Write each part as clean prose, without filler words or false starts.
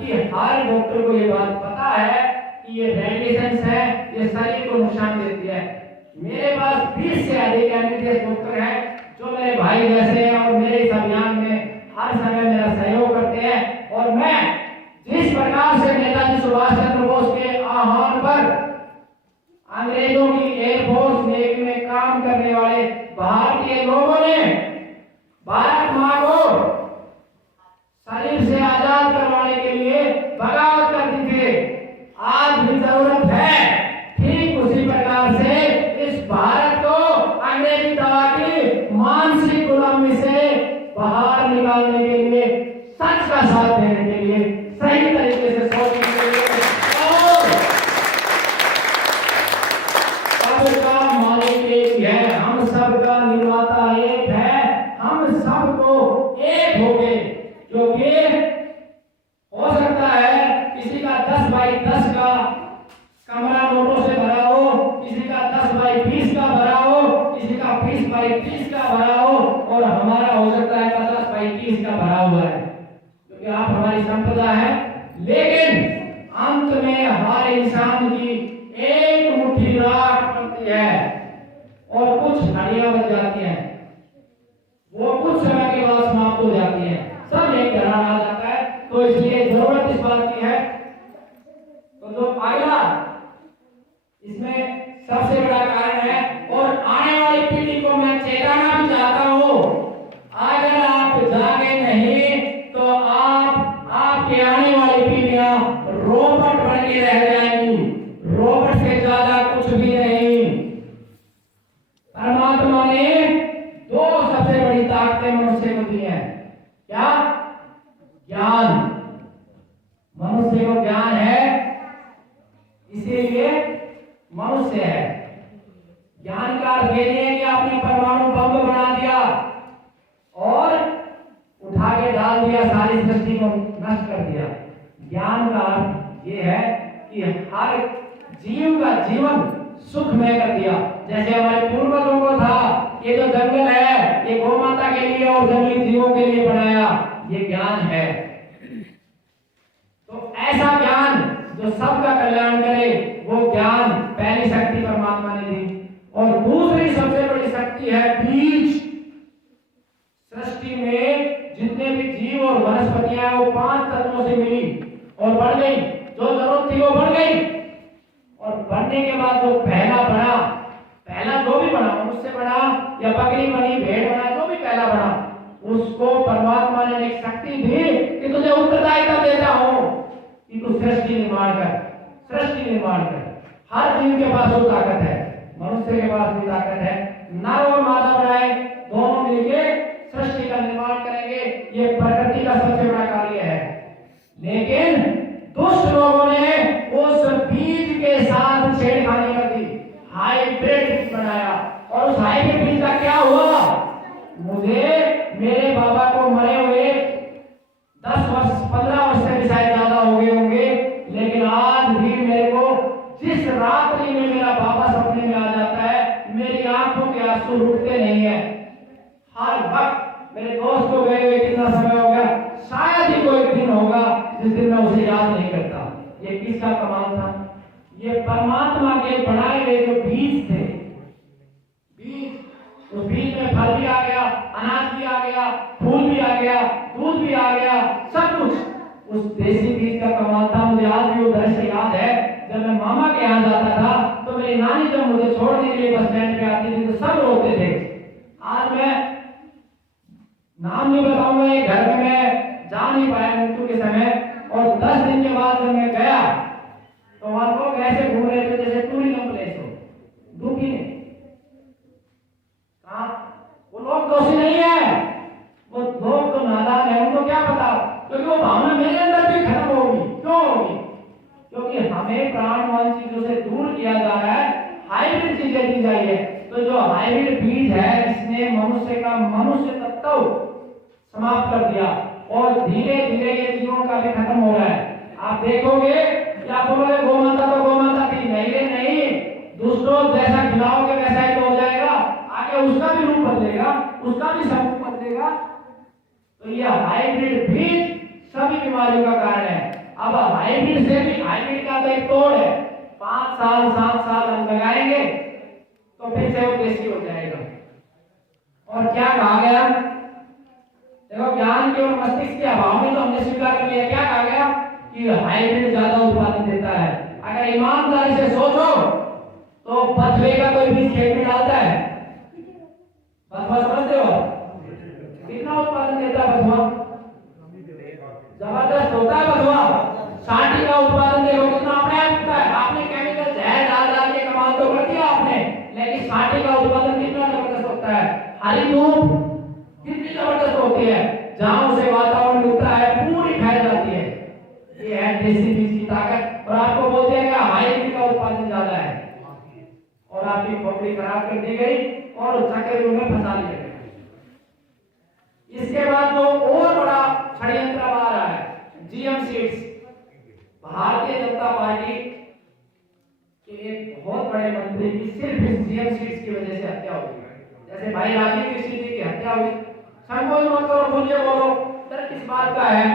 हर doctor को ये बात पता है कि ये रेडिएशन है, ये शरीर को नुकसान देती है। मेरे पास 20 से अधिक एमबीबीएस डॉक्टर हैं जो मेरे भाई जैसे हैं और मेरे इस अभियान में हर समय मेरा सहयोग करते हैं। और मैं जिस प्रकार से नेताजी सुभाष चंद्र बोस के आह्वान पर अंग्रेजों की एयरफोर्स नेवी में काम करने वाले भारतीय लोगों ने भारत मां को शरीर से आजाद करवाने के लिए बगावत कर दी थी, आज भी जरूरत है ठीक उसी प्रकार से इस भारत को अंग्रेजी दवा की मानसिक गुलामी से बाहर निकालने के लिए, सच का साथ देने के लिए, सही तरीके से सोचने के लिए और सबका मालिक एक है, हम सबका निर्माता एक है, हम सबको एक हो गए। क्योंकि हो सकता है किसी का 10 बाई 10 का कमरा नोटों से भरा हो, किसी का 10 बाई 20 का भरा हो, किसी का 20 बाई 30 का भरा हो और हमारा हो सकता है 50 बाई 30 का भरा हुआ है, क्योंकि आप हमारी संपदा है। लेकिन अंत में हर इंसान की एक मुट्ठी राख पड़ती है और कुछ हड्डियां बच जाती हैं, वो कुछ समय के बाद समाप्त हो जाती है, सब एक तरह आ जाता है। तो इसलिए जरूरत इस बात की है। तो जो अगला इसमें सबसे बड़ा कारण है और आने वाली पीढ़ी को मैं चेताना भी चाहता हूं, अगर आप जागे नहीं तो आपके आने वाली पीढ़ियां रोबोट बन के रह जाएंगी, रोबोट से ज्यादा कुछ भी नहीं। परमात्मा ने दो सबसे बड़ी ताकतें मनुष्य को दी हैं। क्या? ज्ञान। मनुष्य को ज्ञान है, इसीलिए मनुष्य है। ज्ञान का अर्थ ये नहीं है कि आपने परमाणु बम बना दिया और उठा के डाल दिया, सारी सृष्टि को नष्ट कर दिया। ज्ञान का अर्थ ये है कि हर जीव का जीवन सुखमय कर दिया। जैसे हमारे पूर्वजों को था, ये जो जंगल है ये गौ माता के लिए और जंगली जीवों के लिए बनाया, ये ज्ञान है। तो ऐसा ज्ञान जो सबका कल्याण करे, वो ज्ञान पहली शक्ति परमात्मा ने दी। और दूसरी सबसे बड़ी शक्ति है बीज। सृष्टि में जितने भी जीव और वनस्पतियां वो 5 तत्वों से मिली और बढ़ गई, जो जरूरत थी वो बढ़ गई। और बढ़ने के बाद जो पहला बना, पहला जो भी बना, उससे बना या बकरी बनी, भेड़ बना, जो भी पहला बना, उसको परमात्मा ने एक शक्ति दी कि तुझे उत्तरदायित्व देता हूं कि तू सृष्टि निर्माण कर, सृष्टि निर्माण कर। हर जीव के पास वो ताकत है, मनुष्य के पास भी ताकत है। नर और मादा बनाए, दोनों मिलके सृष्टि का निर्माण करेंगे, ये प्रकृति का सबसे बड़ा कार्य है। लेकिन दुष्ट लोगों ने उस बीज के साथ छेड़खानी कर दी, हाइब्रिड बीज बनाया। और उस हाइब्रिड बीज का क्या हुआ? मुझे मेरे बाबा को मरे हुए 10 वर्ष 15 वर्ष से भी शायद ज्यादा हो गए होंगे, लेकिन आज भी मेरे को जिस रात्रि में मेरा बाबा सपने में आ जाता है, मेरी आंखों के आंसू रुकते नहीं है। हर वक्त मेरे दोस्त को गए हुए कितना समय हो गया, शायद ही कोई दिन होगा जिस दिन मैं उसे याद नहीं करता। ये किसका कमाल था? ये परमात्मा के बनाए हुए जो बीज थे। बीज, उस बीज में फल भी आ गया, अनाज भी आ गया, फूल भी आ गया, दूध भी आ गया, सब कुछ उस देसी बीज का कमाल था। मुझे आज भी वो दृश्य याद है, जब मैं मामा के यहाँ जाता था तो मेरी नानी जब मुझे छोड़ने के लिए बस स्टैंड पे आती थी तो सब रोते थे। आज मैं नाम नहीं बताऊंगा, ये घर में मैं जा नहीं पाया मृत्यु के समय। और 10 दिन के बाद जब मैं गया तो वहां लोग ऐसे घूम रहे थे जैसे टूरिज्म प्लेस हो, दुखी नहीं। वो लोग दोषी नहीं है, वो लोग तो नादान है, उनको क्या पता, क्योंकि वो भावना मेरे अंदर भी खत्म होगी। क्यों होगी? क्योंकि हमें प्राणवान चीजों से दूर किया जा रहा है, हाइब्रिड चीजें दी जाए। तो जो हाइब्रिड बीज है, इसने मनुष्य का मनुष्य तत्व समाप्त कर दिया और धीरे धीरे ये जीवों का भी खत्म हो रहा है। आप देखोगे क्या बोलोगे, गौ माता तो गौ माता थी, नहीं, दुष्टों जैसा खिलाओगे वैसा ही तो हो जाएगा, आगे उसका भी रूप बदलेगा, उसका भी स्वरूप बदलेगा। तो ये हाइब्रिड बीज सभी बीमारियों का कारण है। अब हाइब्रिड से भी, हाइब्रिड का तो एक तोड़ है, 5 साल 7 साल हम लगाएंगे तो फिर से वो देसी हो जाएगा। और क्या कहा गया, देखो ज्ञान के और मस्तिष्क के अभाव में तो हमने स्वीकार कर लिया, क्या कहा गया कि हाइब्रिड ज्यादा उत्पादन देता है। अगर ईमानदारी से सोचो तो बथुए का कोई बीज खेत में डालता है, बथुआ समझते हो कितना उत्पादन देता है बथुआ, जबरदस्त होता है बथुआ। सांडी का उत्पादन देखो कितना अपने आप होता है, आपने केमिकल जहर डाल के कमाल तो कर दिया आपने, लेकिन सांडी का उत्पादन कितना जबरदस्त होता है। हरी धूप कितनी जबरदस्त होती है, जहां उसे वातावरण मिलता है पूरी फैल जाती है। ये है देसी बीज की ताकत। और आपको बोलते हैं कि हाइब्रिड का उत्पादन ज्यादा है और आपकी खोपड़ी खराब कर दी गई और चक्कर में फंसा लिया गया। इसके बाद जो और बड़ा षड्यंत्र आ रहा है, GM seeds. Bharatiya Janata party के एक बहुत बड़े मंत्री की सिर्फ इस जीएम सीड्स की वजह से हत्या हो गई। जैसे भाई राजीव कृष्ण जी की हत्या हुई, संकोच मत करो, मुझे बोलो डर किस बात का है।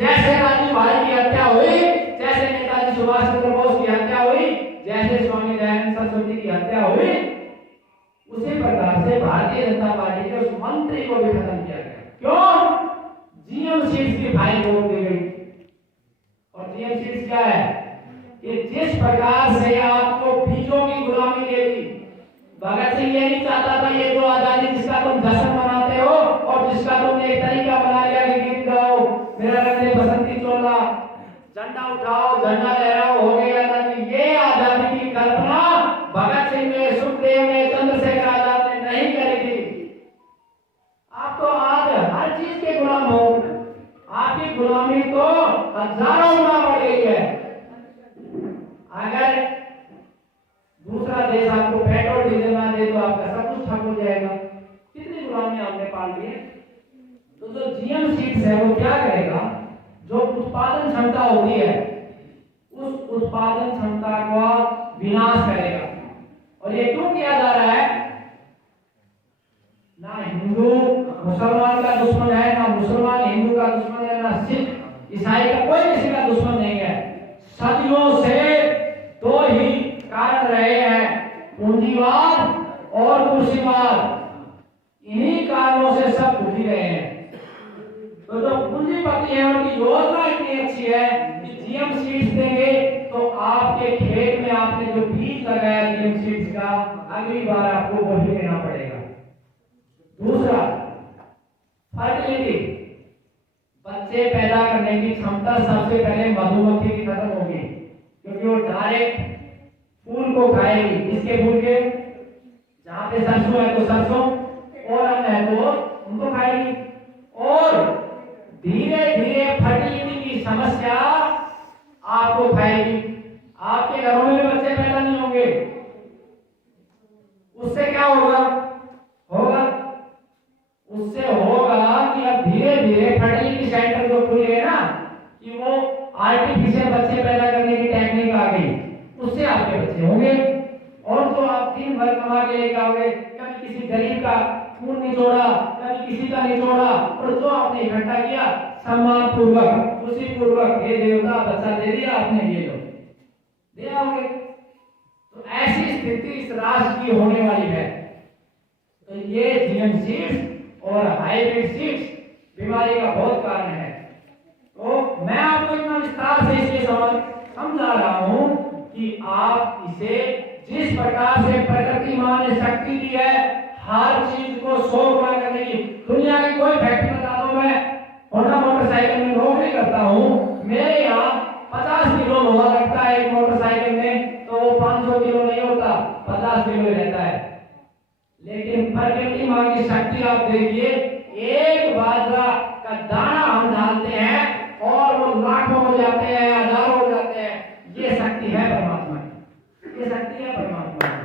जैसे राजीव भाई की हत्या हुई, जैसे नेताजी सुभाष चंद्र बोस की हत्या हुई, जैसे स्वामी दयानंद सरस्वती की हत्या हुई, उसी प्रकार से भारतीय जनता पार्टी के उस मंत्री को भी खत्म किया गया। क्यों? जीएम सीड्स की फाइल रोक दी गई। और जीएम सीड्स क्या है कि जिस प्रकार से आपको बीजों की गुलामी दे दी, भगत सिंह ये नहीं चाहता था ये जो आजादी जिसका तुम जश्न मनाते हो और जिसका तुमने एक तरीका बना लिया कि गीत गाओ, मेरा रंग दे बसंती चोला, झंडा उठाओ, झंडा लहराओ, हो गई आजादी। ये आजादी की कल्पना भगत सिंह ने, सुखदेव ने, चंद्रशेखर आजाद ने नहीं करी थी। आप तो आज हर चीज के गुलाम हो, आपकी गुलामी तो हजारों गुना बढ़ गई है। अगर दूसरा देश आपको पेट्रोल डीजल ना दे तो आपका सब कुछ ठप हो जाएगा। कितनी गुलामी आपने पाल ली है। तो जो जीएम सीड्स है वो क्या करेगा, जो उत्पादन क्षमता होती है उस उत्पादन क्षमता का विनाश करेगा। और ये क्यों किया जा रहा है? ना हिंदू मुसलमान का दुश्मन है, ना मुसलमान हिंदू का दुश्मन है, ना सिख ईसाई का, कोई किसी का दुश्मन नहीं है। सदियों से दो ही कारण रहे हैं, पूंजीवाद और कुर्सीवाद। इन्हीं कारणों से सब दुखी रहे हैं। तो जो पूंजीपति है उनकी योजना इतनी अच्छी है कि जीएम सीड्स देंगे तो आपके खेत में आपने जो बीज लगाया जीएम सीड्स का, अगली बार आपको वही लेना पड़ेगा। दूसरा, फर्टिलिटी, बच्चे पैदा करने की क्षमता सबसे पहले मधुमक्खी की खत्म होगी, क्योंकि वो डायरेक्ट फूल को खाएगी। इसके फूल के, जहां पे सरसों है तो सरसों और अन्न है तो उनको खाएगी। और धीरे धीरे फर्टिलिटी की समस्या आपको खाएगी। आपके घरों में बच्चे पैदा नहीं होंगे। उससे क्या होगा? उससे होगा कि अब धीरे धीरे फर्टिलिटी सेंटर जो खुल गए ना, कि वो आर्टिफिशियल बच्चे पैदा करने की टेक्निक आ गई, उससे आपके बच्चे होंगे। और तो आप दिन भर कमा के लेके आओगे, कभी किसी गरीब का खून निचोड़ा, कभी किसी का निचोड़ा, और जो आपने इकट्ठा किया सम्मान पूर्वक, खुशी पूर्वक, ये देवता बच्चा दे दिया आपने, ये लो दे आओगे। तो ऐसी स्थिति इस राष्ट्र की होने वाली है। तो ये जीएम सीड्स और हाइब्रिड सीड्स बीमारी का बहुत कारण है। तो मैं आपको इतना विस्तार से इसलिए समझा रहा हूं कि आप इसे जिस प्रकार से प्रकृति मां ने शक्ति दी है हर चीज को 100 गुना करने की। दुनिया की कोई फैक्ट्री बता दो, मैं होंडा मोटरसाइकिल में नौकरी करता हूं, मेरे यहाँ 50 किलो लोहा लगता है एक मोटरसाइकिल में, तो वो 500 किलो नहीं होता, 50 किलो रहता है। लेकिन प्रकृति मां की शक्ति आप देखिए, एक बाजरा का दाना हम डालते हैं और वो लाखों हो जाते हैं, हजारों हो जाते हैं। ये शक्ति है परमात्मा की, ये शक्ति है परमात्मा की।